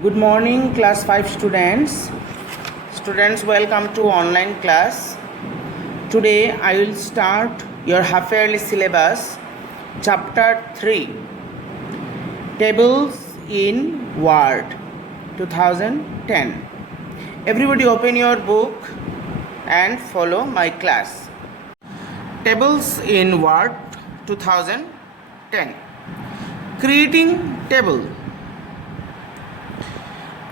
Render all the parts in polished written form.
Good morning, class 5 students. Students, welcome to online class. Today I will start your half yearly syllabus, chapter 3, Tables in Word 2010. Everybody open your book and follow my class. Tables in Word 2010. Creating table.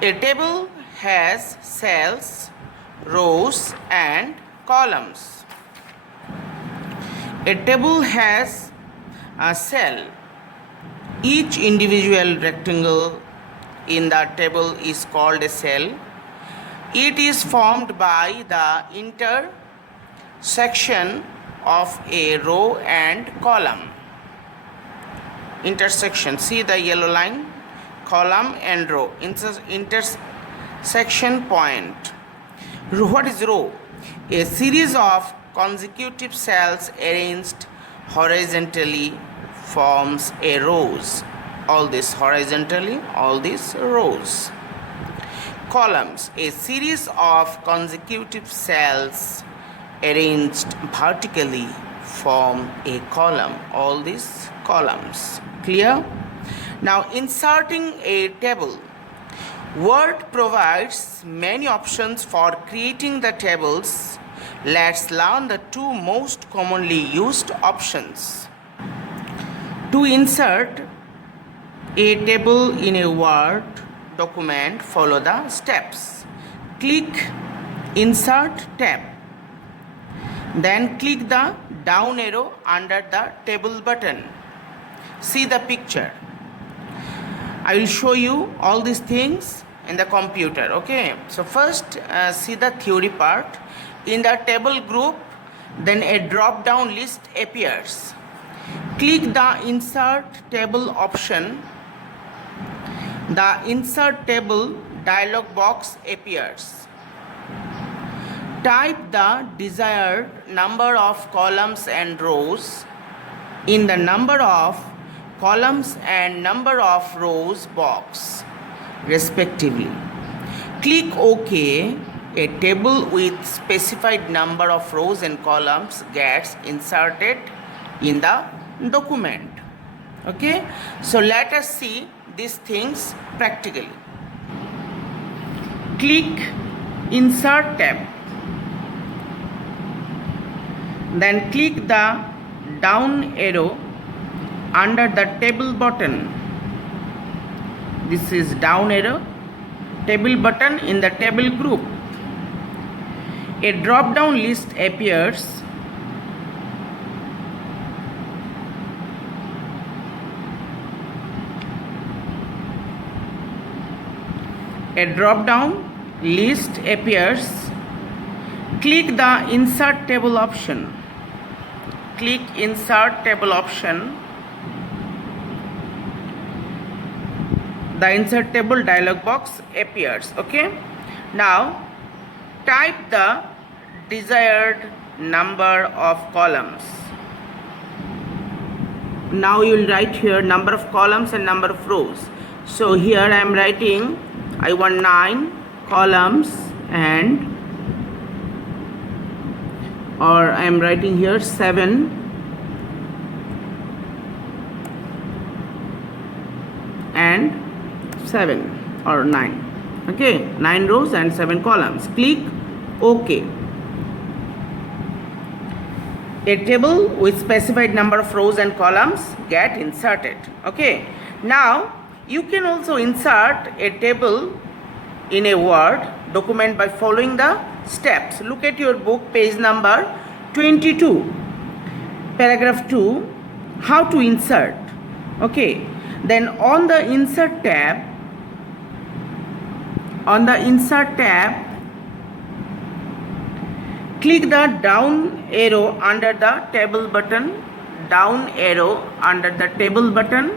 A table has cells, rows and columns. A table has a cell. Each individual rectangle in the table is called a cell. It is formed by the intersection of a row and column. Intersection, see the yellow line? Column and row, intersection point. What is row? A series of consecutive cells arranged horizontally forms a rows. All this horizontally, all these rows. Columns, a series of consecutive cells arranged vertically form a column. All these columns. Clear? Now, inserting a table. Word provides many options for creating the tables. Let's learn the two most commonly used options. To insert a table in a Word document, follow the steps. Click Insert tab. Then click the down arrow under the table button. See the picture. I will show you all these things in the computer. Okay, so first see the theory part. In the table group, then a drop down list appears. Click the insert table option. The insert table dialog box appears. Type the desired number of columns and rows in the number of columns and number of rows box respectively. Click OK. A table with specified number of rows and columns gets inserted in the document. Okay, so let us see these things practically. Click Insert tab. Then click the down arrow under the table button. This is down arrow, table button in the table group. A drop down list appears. A drop down list appears. Click the insert table option. Click insert table option. The insert table dialog box appears. Okay, now type the desired number of columns. Now you will write here number of columns and number of rows. So here I am writing I want 9 columns or I am writing here 7 and 7 or 9. Okay, 9 rows and 7 columns. Click OK. A table with specified number of rows and columns get inserted. Okay, now you can also insert a table in a Word document by following the steps. Look at your book, page number 22, paragraph 2, how to insert. Okay, then on the insert tab, click the down arrow under the table button. Down arrow under the table button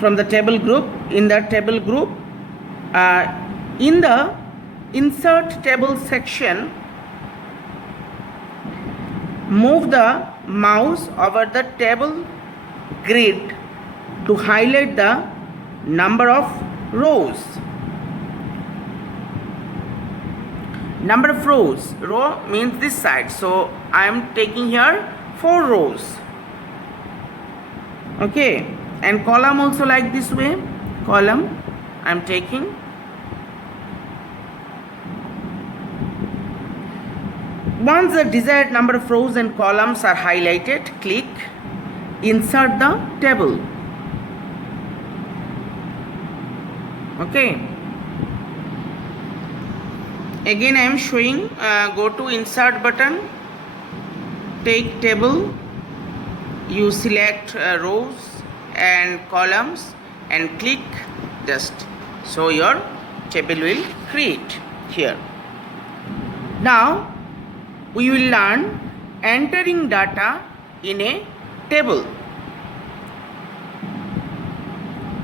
from the table group. In the table group, in the insert table section, move the mouse over the table grid to highlight the number of rows. Number of rows. Row means this side. So I am taking here 4 rows. Okay. And column also like this way. Column I am taking. Once the desired number of rows and columns are highlighted, click Insert the table. Okay. Again I am showing, go to Insert button, take table, you select rows and columns and click just, so your table will create here. Now we will learn entering data in a table.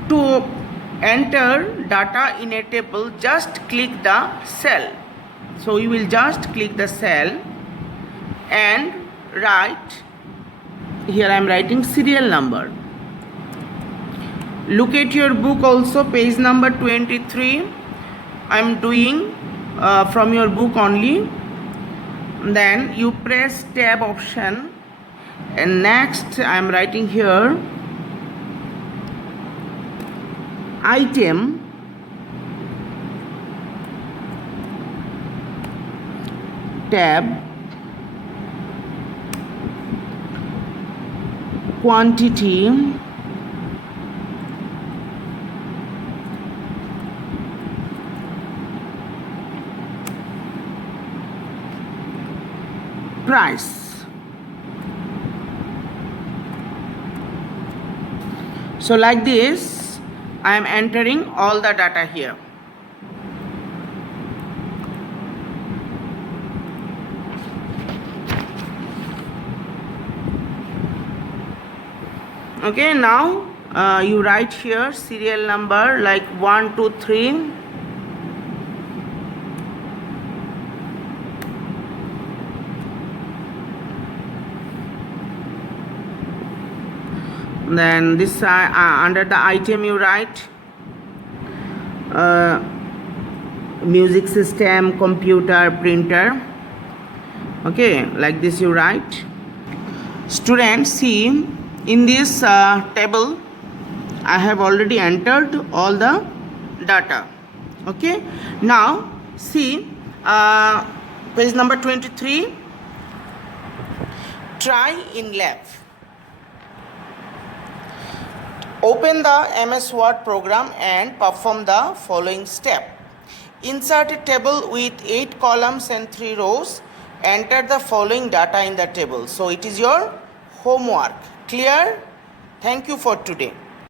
To enter data in a table, just click the cell. So you will just click the cell and write, here I am writing serial number. Look at your book also, page number 23. I am doing from your book only. Then you press tab option and next I am writing here item, tab, quantity, price. So like this I am entering all the data here. Okay, now you write here serial number like 1 2 3. Then this under the item you write music system, computer, printer. Okay, like this you write. Students, see, in this table I have already entered all the data. Okay, now see page number 23, try in lab. Open the MS Word program and perform the following step. Insert a table with 8 columns and 3 rows. Enter the following data in the table. So it is your homework. Clear? Thank you for today.